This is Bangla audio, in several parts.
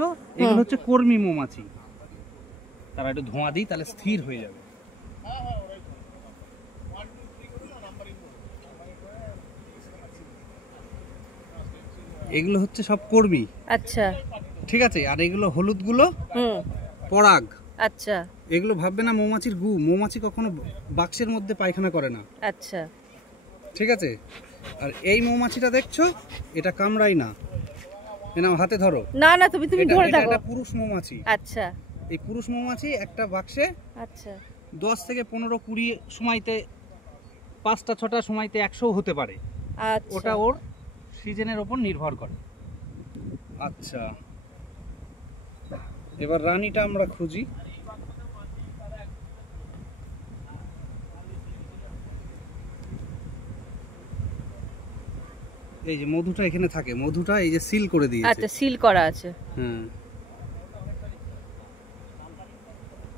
দেখছো এগুলো হচ্ছে কর্মী মৌমাছি। তারা একটু ধোঁয়া দিই তাহলে স্থির হয়ে যাবে। এগুলো হচ্ছে সব কর্মী। আচ্ছা ঠিক আছে। আর এগুলো হলুদ গুলো পরাগ। আচ্ছা। এগুলো ভাববে না মৌমাছির গু। মৌমাছি কখনো বাক্সের মধ্যে পায়খানা করে না। আচ্ছা ঠিক আছে। আর এই মৌমাছিটা দেখছো এটা কামড়াই না। এনাও হাতে ধরো। না না তুমি ধরে থাকো। এটা পুরুষ মৌমাছি। আচ্ছা। এই পুরুষ মৌমাছি একটা বাক্সে আচ্ছা 10 থেকে 15-20 সময়তে 5টা 6টা সময়তে 100 হতে পারে। আচ্ছা ওটা ওর সিজনের উপর নির্ভর করে। আচ্ছা এবার রানীটা আমরা খুঁজি। এই যে মধুটা এখানে থাকে, মধুটা এই যে সিল করে দিয়েছে। আচ্ছা সিল করা আছে। হ্যাঁ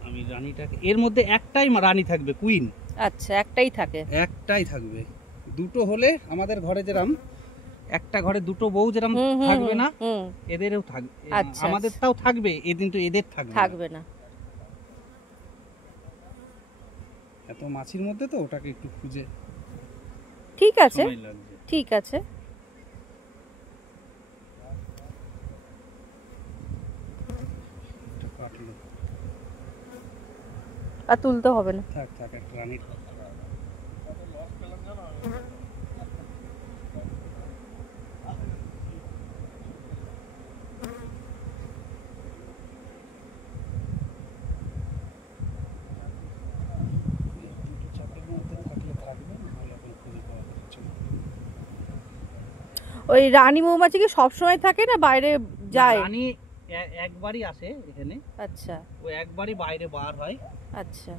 আমি রানীটাকে এর মধ্যে একটাই রানী থাকবে, কুইন। আচ্ছা একটাই থাকে। একটাই থাকবে। দুটো হলে আমাদের ঘরে যেরকম একটা ঘরে দুটো বউ যেরকম থাকবে না, এদেরও থাকবে। আমাদের তাও থাকবে, কিন্তু এদের থাকবে না। এত মাছির মধ্যে তো ওটাকে একটু খুঁজে। ঠিক আছে ঠিক আছে। আর তুলতে হবে না। থাক থাক একটা রানীর ওই রানী মৌমাছি কি সব সময় থাকে না বাইরে যায়? রানী একবারই আসে এখানে। আচ্ছা ও একবারই বাইরে বার হয়। আচ্ছা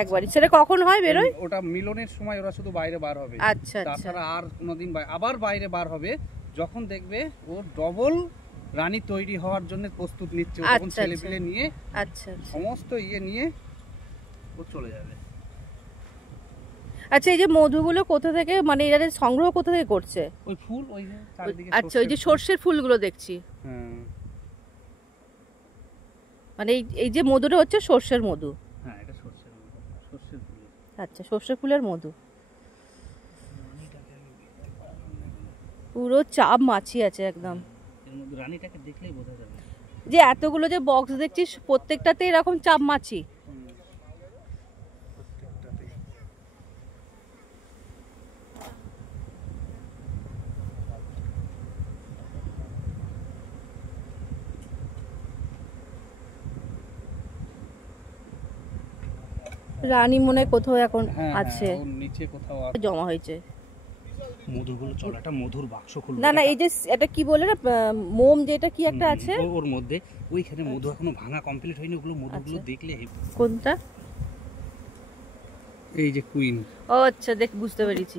একবারই। সেটা কখন হয় বেরোয়? ওটা মিলনের সময় ওরা শুধু বাইরে বার হবে। আচ্ছা তাছাড়া আর কোনোদিন আবার বাইরে বার হবে যখন দেখবে ও ডবল রানী তৈরি হওয়ার জন্য প্রস্তুত নিচ্ছে। তখন ছেলেপিলে নিয়ে আচ্ছা সমস্ত নিয়ে ও চলে যাবে। আচ্ছা এই যে মধুগুলো কোথা থেকে, মানে এরা সংগ্রহ কোথা থেকে করছে? ওই ফুল ওই চারিদিকে। আচ্ছা ওই যে সর্ষের ফুলগুলো দেখছি। হ্যাঁ মানে এই যে মধুটা হচ্ছে সর্ষের মধু। হ্যাঁ এটা সর্ষের মধু, সর্ষের ফুল। আচ্ছা সর্ষের ফুলের মধু। পুরো চাপ মাছি আছে একদম। এর মধ্যে রানীটাকে দেখলেই বোঝা যাবে যে এতগুলো যে বক্স দেখছিস প্রত্যেকটাতে এরকম চাপ মাছি। রানী মনে কোথাও এখন আছে, নিচে কোথাও জমা হয়েছে মধুগুলো। চল একটা মধুর বাক্স খুলবো। না না এই যে এটা কি বলে না মোম, যেটা কি একটা আছে ওর মধ্যে, ওইখানে মধু এখনো ভাঙা কমপ্লিট হয়নি। ওগুলো মধুগুলো দেখলে কোনটা? এই যে কুইন। ও আচ্ছা দেখ বুঝতে পেরেছি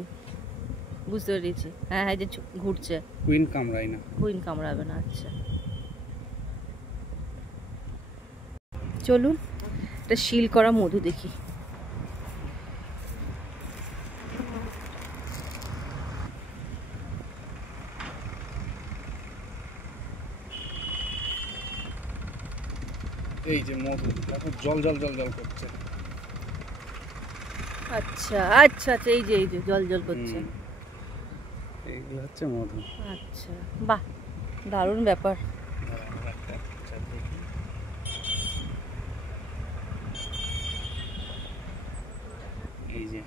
হ্যাঁ হ্যাঁ যে ঘুরছে। কুইন কামড়ায় না। কুইন কামড়াবে না। আচ্ছা চলুন এটা সিল করা মধু দেখি। এই যে মধু এখন জল জল জল জল করছে। আচ্ছা আচ্ছা আচ্ছা এই যে জল জল করছে। এইগুলো হচ্ছে মধু। আচ্ছা বাহ দারুণ ব্যাপার। এই যে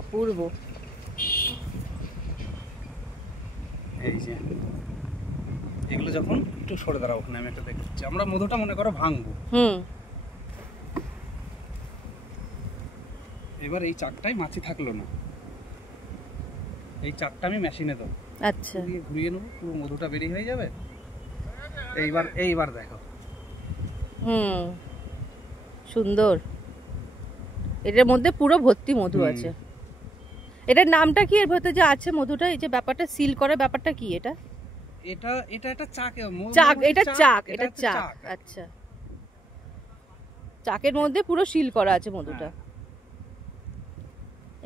অপূর্ব। এই যে এগুলো যখন একটু সরে দাঁড়াও, ওখানে আমি একটা দেখাচ্ছি। আমরা মধুটা মনে করো ভাঙবো। এবার এই চাকটাই মাছি থাকলো না, এই চাকটা আমি মেশিনে দেবো। আচ্ছা ঘুরিয়ে নেবো, পুরো মধুটা বেরিয়ে হয়ে যাবে। এইবার দেখো। সুন্দর। এটার মধ্যে পুরো ভর্তি মধু আছে। এটার নামটা কি? এর ভেতরে যে আছে মধুটা, এই যে ব্যাপারটা সিল করে ব্যাপারটা কি? এটা একটা চাক। এটা চাক। আচ্ছা চাকের মধ্যে পুরো সিল করা আছে মধুটা।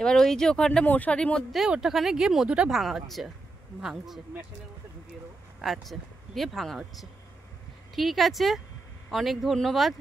এবার ওই যে ওখানটা মশারির মধ্যে ওটাখানে গিয়ে মধুটা ভাঙছে। মেশিনের মধ্যে ঢুকিয়ে দেবো। আচ্ছা দিয়ে ভাঙা হচ্ছে। ঠিক আছে, অনেক ধন্যবাদ।